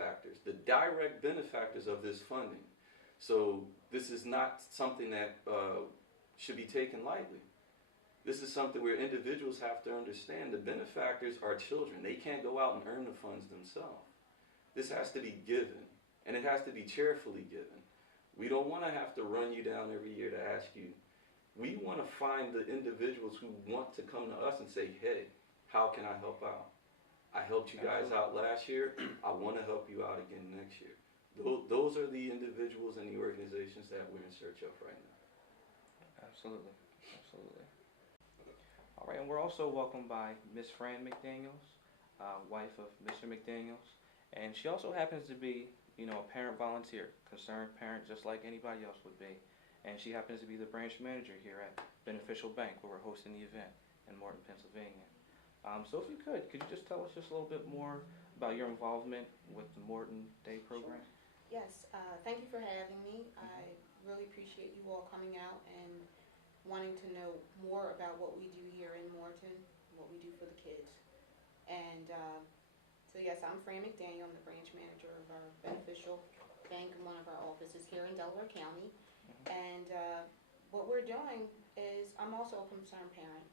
benefactors, the direct benefactors of this funding. So this is not something that should be taken lightly. This is something where individuals have to understand the benefactors are children. They can't go out and earn the funds themselves. This has to be given, and it has to be cheerfully given. We don't want to have to run you down every year to ask you. We want to find the individuals who want to come to us and say, hey, how can I help out? I helped you guys out last year. I want to help you out again next year. Those are the individuals and the organizations that we're in search of right now. Absolutely. Absolutely. All right, and we're also welcomed by Miss Fran McDaniel, wife of Mr. McDaniels, and she also happens to be, you know, a parent volunteer, concerned parent just like anybody else would be, and she happens to be the branch manager here at Beneficial Bank, where we're hosting the event in Morton, Pennsylvania. So if you could you just tell us just a little bit more about your involvement with the Morton Day program? Sure. Yes, thank you for having me. I really appreciate you all coming out and wanting to know more about what we do here in Morton, what we do for the kids. And so yes, I'm Fran McDaniel. I'm the branch manager of our Beneficial Bank in one of our offices here in Delaware County. And what we're doing is, I'm also a concerned parent.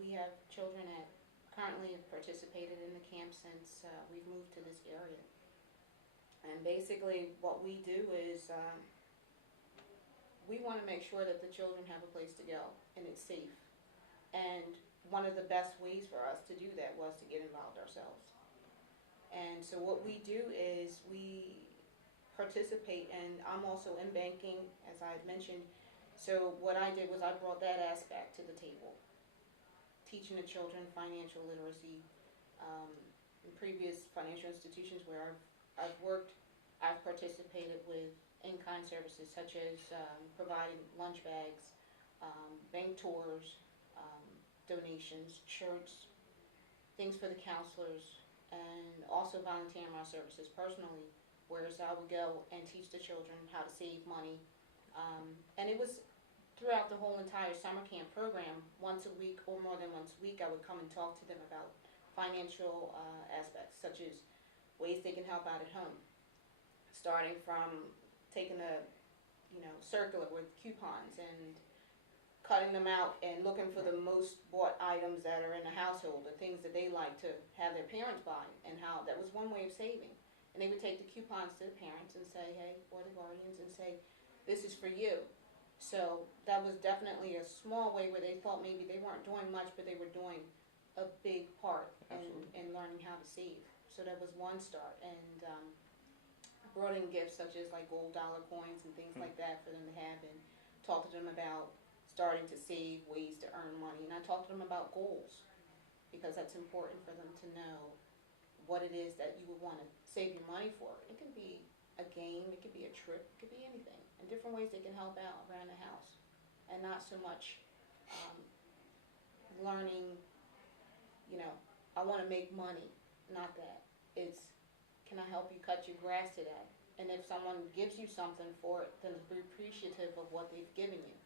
We have children that currently have participated in the camp since we've moved to this area. And basically what we do is we want to make sure that the children have a place to go and it's safe. And one of the best ways for us to do that was to get involved ourselves. And so what we do is we participate, and I'm also in banking, as I had mentioned. So what I did was I brought that aspect to the table, teaching the children financial literacy. In previous financial institutions where I've worked, I've participated with in-kind services such as providing lunch bags, bank tours, donations, shirts, things for the counselors, and also volunteering my services personally, whereas I would go and teach the children how to save money. And it was throughout the whole entire summer camp program. Once a week or more than once a week, I would come and talk to them about financial aspects, such as ways they can help out at home, starting from taking a circular with coupons and cutting them out and looking for the most bought items that are in the household, the things that they like to have their parents buy, and how that was one way of saving. And they would take the coupons to the parents and say, hey, or the guardians, and say, this is for you. So that was definitely a small way where they thought maybe they weren't doing much, but they were doing a big part in learning how to save. So that was one start. And brought in gifts such as like gold dollar coins and things like that for them to have, and talked to them about starting to save, ways to earn money. And I talked to them about goals, because that's important for them to know what it is that you would want to save your money for. It can be a game, it could be a trip, it could be anything, and different ways they can help out around the house. And not so much learning, I want to make money, not that. It's, can I help you cut your grass today? And if someone gives you something for it, then be appreciative of what they've given you.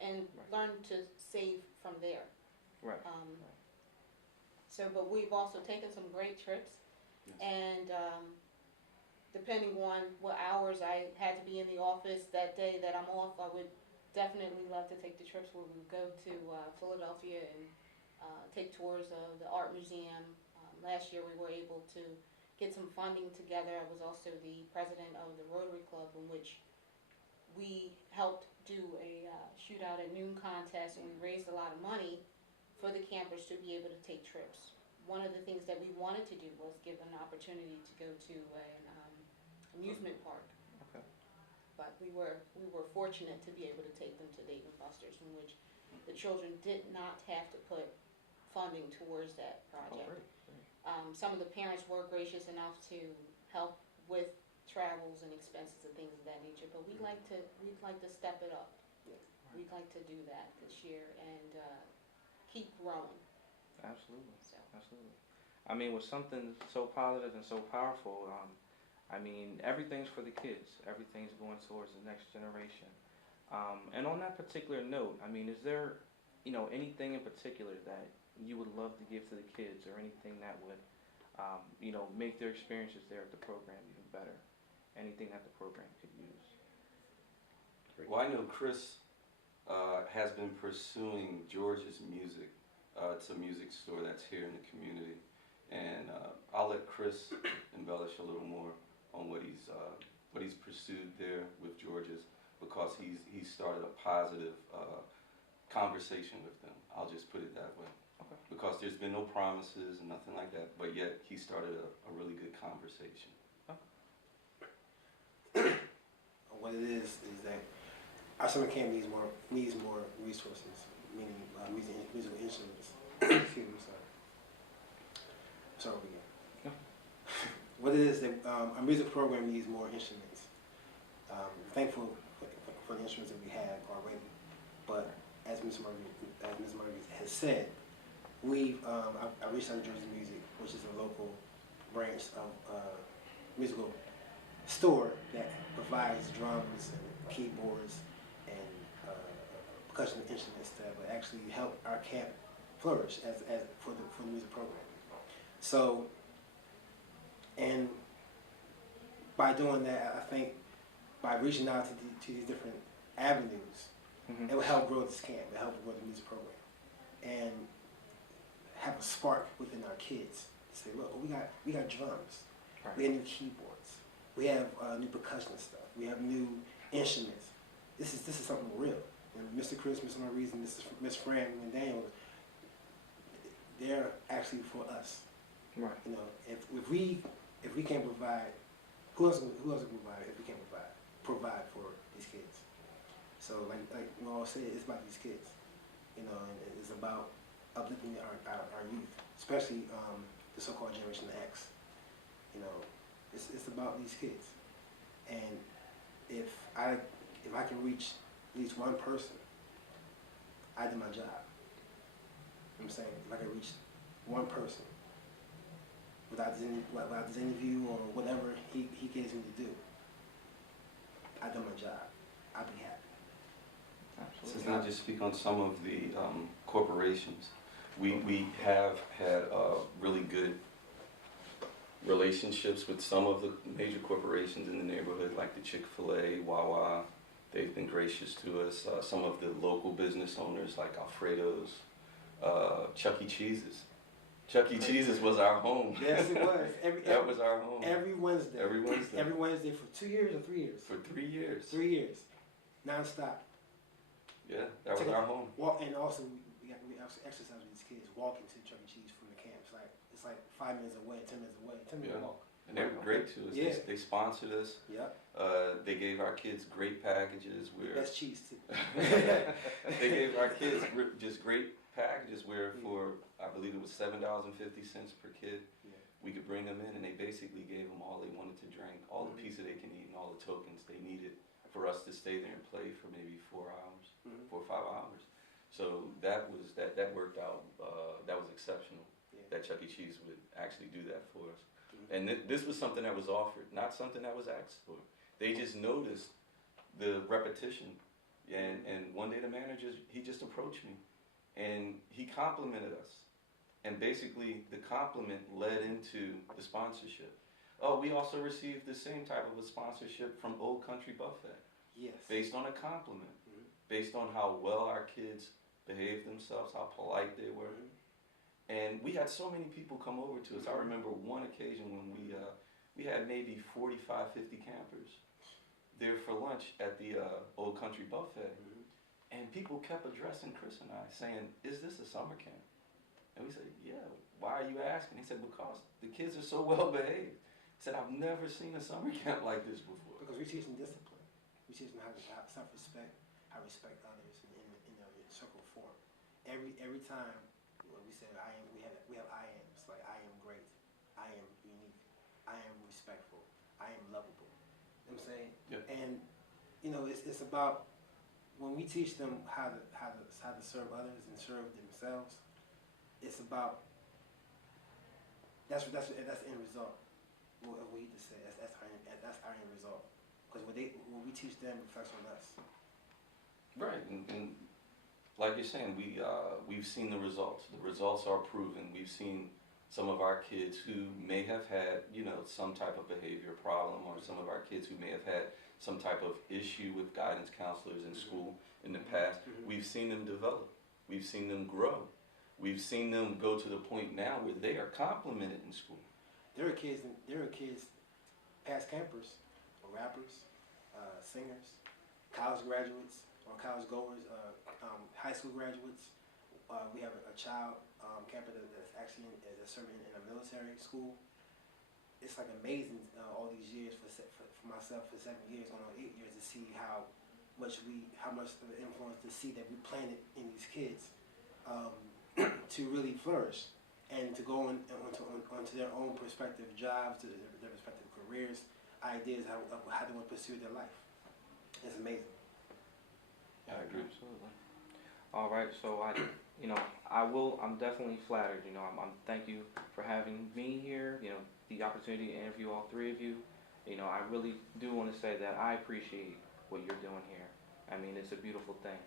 And learn to save from there. Right. So, but we've also taken some great trips, and depending on what hours I had to be in the office that day that I'm off, I would definitely love to take the trips where we would go to Philadelphia and take tours of the art museum. Last year we were able to get some funding together. I was also the president of the Rotary Club, in which we helped do a shootout at noon contest, and we raised a lot of money for the campers to be able to take trips. One of the things that we wanted to do was give them an opportunity to go to an amusement park. Okay. But we were fortunate to be able to take them to Dave & Buster's, in which the children did not have to put funding towards that project. Oh, great. Some of the parents were gracious enough to help with travels and expenses and things of that nature, but we'd like to step it up. We'd like to do that this year and keep growing. Absolutely. So. Absolutely. I mean, with something so positive and so powerful, I mean, everything's for the kids. Everything's going towards the next generation. And on that particular note, I mean, is there, anything in particular that you would love to give to the kids, or anything that would make their experiences there at the program even better. Anything that the program could use. Well, I know Chris has been pursuing George's music. It's a music store that's here in the community, and I'll let Chris embellish a little more on what he's pursued there with George's, because he's started a positive conversation with them. I'll just put it that way. Okay. Because there's been no promises and nothing like that, but yet he started a really good conversation. What it is that our summer camp needs more resources, meaning musical instruments. Excuse me, sorry again. No. What it is that our music program needs more instruments. Thankful for the instruments that we have already, but as Ms. Marguerite has said, I reached out to Jersey Music, which is a local branch of musical store that provides drums and keyboards and percussion instruments that would actually help our camp flourish as for the music program. So, and by doing that, I think by reaching out to these different avenues, it will help grow this camp. It will help grow the music program, and have a spark within our kids. Say, look, we got drums, Right. we have new keyboards, we have new percussion stuff, we have new instruments. This is something real. And Mr. Chris, Mr. Maurice, and Miss Fran McDaniel, they're actually for us. Right. If we can't provide, who else can provide if we can't provide for these kids? So like we all say, it's about these kids, and it's about uplifting our youth, especially the so-called Generation X. It's about these kids, and if I can reach at least one person, I did my job. You know what I'm saying? If I can reach one person without this interview or whatever he gives me to do, I done my job. I'll be happy. Absolutely. Since I just speak on some of the corporations, we have had really good relationships with some of the major corporations in the neighborhood, like the Chick-fil-A, Wawa. They've been gracious to us. Some of the local business owners, like Alfredo's, Chuck E. Cheese's. Chuck E. Cheese's was our home. Yes, it was. That was our home. Every Wednesday. Every Wednesday. Every Wednesday for 2 years or 3 years? For 3 years. 3 years. Non-stop. Yeah, that was our home. And also, we also exercise with these kids, walking to Chuck E. Cheese from the camp. It's like 5 minutes away, 10 minutes away, 10-minute walk. And they were great to us. Yeah. They sponsored us. Yep. They gave our kids great packages. That's cheese too. They gave our kids just great packages where for, I believe it was $7.50 per kid. Yeah. We could bring them in, and they basically gave them all they wanted to drink, all the pizza they can eat, and all the tokens they needed for us to stay there and play for maybe 4 hours, 4 or 5 hours. So that worked out. That was exceptional. Yeah. That Chuck E. Cheese would actually do that for us. And this was something that was offered, not something that was asked for. They just noticed the repetition. And one day the manager, he just approached me, and he complimented us. And basically the compliment led into the sponsorship. Oh, we also received the same type of a sponsorship from Old Country Buffet. Yes. Based on a compliment. Based on how well our kids behaved themselves, how polite they were. And we had so many people come over to us. I remember one occasion when we had maybe 45, 50 campers there for lunch at the Old Country Buffet. And people kept addressing Chris and I, saying, "Is this a summer camp?" And we said, "Yeah, why are you asking?" He said, "Because the kids are so well behaved." He said, "I've never seen a summer camp like this before." Because we teach them discipline. We teach them how self-respect, how to respect others in a circle form. Every time we say I am, we have I ams, like I am great, I am unique, I am respectful, I am lovable. You know what I'm saying? Yeah. And it's about when we teach them how to serve others and serve themselves. It's about that's the end result. What we just said, that's our end result. Because what we teach them reflects on us. Right, and like you're saying, we've seen the results. The results are proven. We've seen some of our kids who may have had, you know, some type of behavior problem, or some of our kids who may have had some type of issue with guidance counselors in school in the past, we've seen them develop. We've seen them grow. We've seen them go to the point now where they are complimented in school. There are kids, past campers, or rappers, singers, college graduates, or college goers, high school graduates. We have a child camper that's actually serving in a military school. It's like amazing all these years for myself, for 7 years, going on 8 years, to see how much of an influence to see that we planted in these kids to really flourish and to go onto their own prospective jobs, to their respective careers, ideas how they want to pursue their life. It's amazing. I agree. Absolutely. All right, so I'm definitely flattered. I'm thank you for having me here. The opportunity to interview all three of you. I really do want to say that I appreciate what you're doing here. I mean, it's a beautiful thing.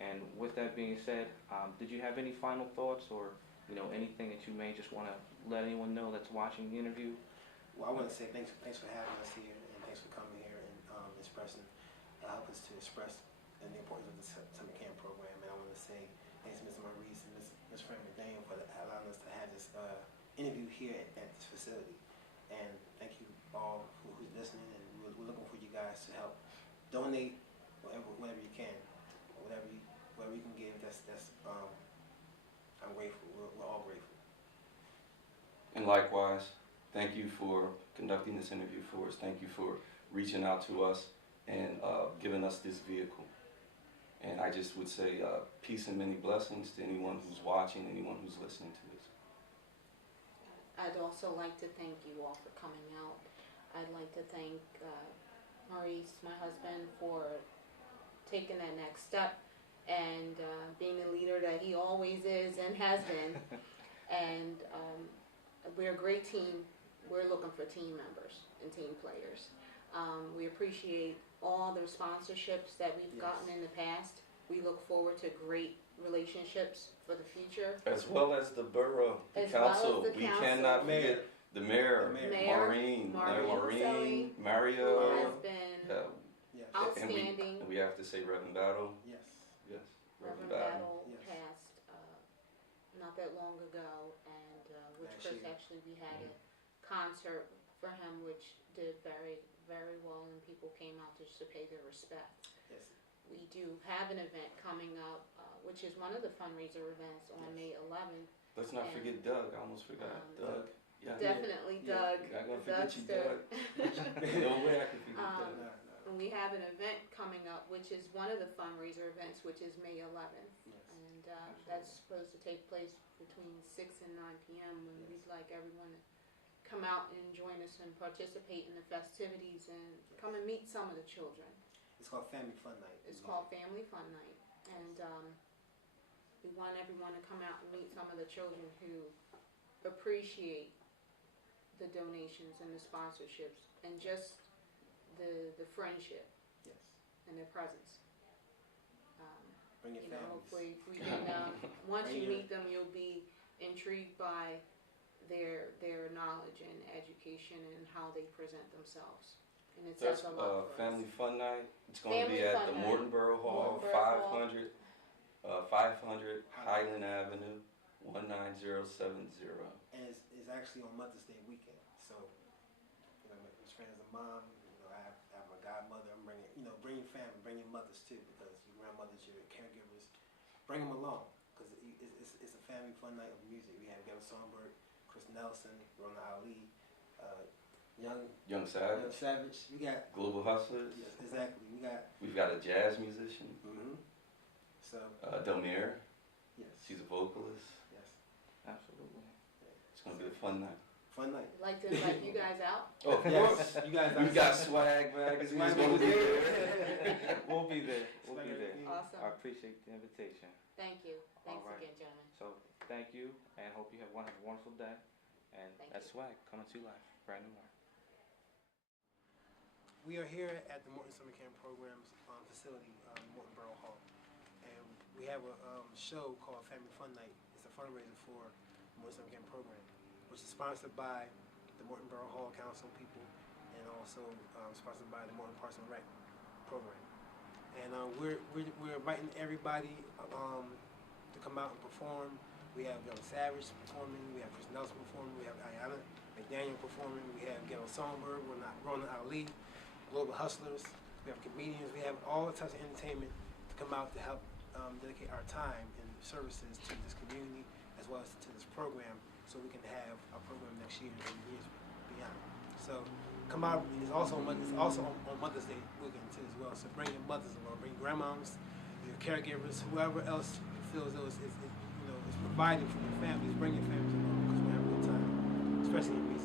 And with that being said, did you have any final thoughts, or anything that you may just want to let anyone know that's watching the interview? Well, I want to say thanks for having us here, and thanks for coming here and help us to express the importance of the summer camp program. And I want to say thanks to Mr. Maurice and Ms. Fran McDaniel for allowing us to have this interview here at this facility. And thank you all who's listening, and we're looking for you guys to help donate whatever you can, whatever you can give. I'm grateful. We're all grateful. And likewise, thank you for conducting this interview for us. Thank you for reaching out to us and giving us this vehicle. And I just would say peace and many blessings to anyone who's watching, anyone who's listening to this. I'd also like to thank you all for coming out. I'd like to thank Maurice, my husband, for taking that next step and being the leader that he always is and has been. And we're a great team. We're looking for team members and team players. We appreciate all the sponsorships that we've gotten in the past. We look forward to great relationships for the future. As well as the borough, the council. We cannot forget the mayor, Maureen, Mario. Has been outstanding. And we have to say Reverend Battle. Yes. Reverend Battle passed not that long ago, and which Chris actually, we had a concert for him, which did very, very well, and people came out just to pay their respect. Yes. We do have an event coming up, which is one of the fundraiser events on May 11th. Let's not forget Doug. I almost forgot Doug. Yeah. Definitely Doug. I'm going to forget you, Doug. No way I can forget Doug. And we have an event coming up, which is one of the fundraiser events, which is May 11th. Yes. And that's supposed to take place between 6 and 9 p.m. And we'd like everyone to come out and join us and participate in the festivities and come and meet some of the children. It's called Family Fun Night. It's called Family Fun Night. And we want everyone to come out and meet some of the children who appreciate the donations and the sponsorships and just the friendship and their presence. Bring your families. Hopefully we can, once you meet them, you'll be intrigued by their knowledge and education and how they present themselves. And it says a lot for Family us. Fun Night. It's going to be at the Morton Hall, 500 Highland Avenue, 19070. And it's actually on Mother's Day weekend. So, Ms. Fran is a mom. I have my godmother. I'm bringing, bring your family, bring your mothers too, because your grandmothers, your caregivers, bring them along, because it's a family fun night of music. We have Gavin Songbird, Chris Nelson, Rona Ali, Young Savage. We got Global Hustlers. Yes, exactly. We've got a jazz musician. So Delmire. Yes. She's a vocalist. Yes. Absolutely. It's going to be a fun night. Fun night. I'd like to invite you guys out. Oh, of course. You guys. We got S.W.A.G Magazine. We'll be there. We'll be there. We'll be there. Awesome. I appreciate the invitation. Thank you. Thanks All right. again, gentlemen. So thank you, and hope you have a wonderful day. And Thank that's you. S.W.A.G coming to you live, brand new one. We are here at the Morton Summer Camp Program's facility, Morton Borough Hall, and we have a show called Family Fun Night. It's a fundraiser for the Morton Summer Camp Program. which is sponsored by the Morton Borough Hall Council people, and also sponsored by the Morton Parks and Rec program. And we're inviting everybody to come out and perform. We have Young Savage performing, we have Chris Nelson performing, we have Ayana McDaniel performing, we have Ghetto Songbird, Ronan Ali, Global Hustlers, we have comedians, we have all types of entertainment to come out to help dedicate our time and services to this community as well as to this program, so we can have a program next year and years beyond. So come out. It's also on Mother's Day weekend too as well. So bring your mothers along, bring grandmoms, your caregivers, whoever else feels those is providing for your families. Bring your families along because we have a good time, especially in